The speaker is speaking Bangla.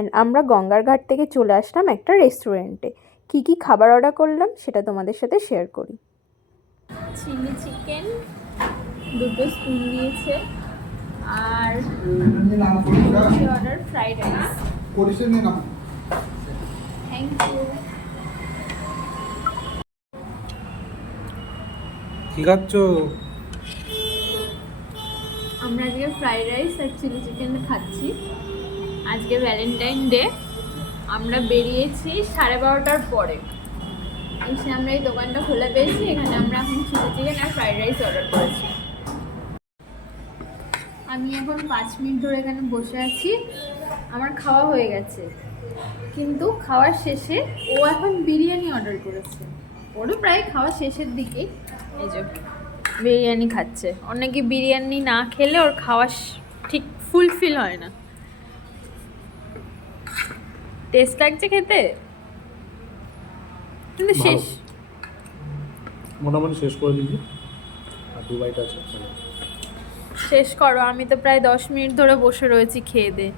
অ্যান্ড আমরা গঙ্গার ঘাট থেকে চলে আসলাম একটা রেস্টুরেন্টে। কী কী খাবার অর্ডার করলাম সেটা তোমাদের সাথে শেয়ার করি। চিলি চিকেন 2টো স্পুন দিয়েছে, আর order fried rice. Thank you. কি খাচ্ছ? আমরা আজকে ফ্রাইড রাইস আর চিলি চিকেন খাচ্ছি। আজকে ভ্যালেন্টাইন ডে। আমরা বেরিয়েছি 12:30টার পরে, এসে আমরা এই দোকানটা খোলা পেয়েছি। এখানে আমরা এখন চিলি চিকেন আর ফ্রাইড রাইস অর্ডার করেছি। আমি এখন 5 মিনিট ধরে এখানে বসে আছি। আমার খাওয়া হয়ে গেছে, কিন্তু খাওয়ার শেষে ও এখন বিরিয়ানি অর্ডার করেছে। ওরও প্রায় খাওয়া শেষের দিকেই। এই যে বিরিয়ানি খাচ্ছে। ওর নাকি বিরিয়ানি না খেলে ওর খাওয়া ঠিক ফুলফিল হয় না। টেস্ট লাগছে খেতে, কিন্তু শেষ। মোটামুটি শেষ করে দিবি, আর 2 বাইট আছে। শেষ করো, আমি তো প্রায় 10 মিনিট ধরে বসে রয়েছি খেয়ে দে।